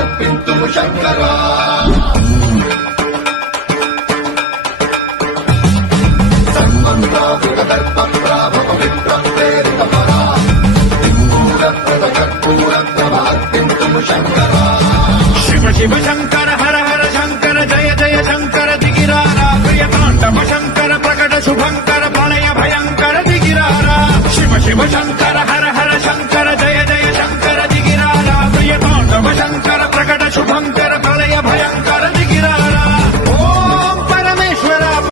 సమర్పింతుము శంకరా శివ శివ శంకర హర హర శంకర జయ జయ శంకర దిగిరారా ప్రియ తాండవ శంకర ప్రకట శుభంకర ప్రళయ భయంకర దిగిరారా శివ శివ శంకర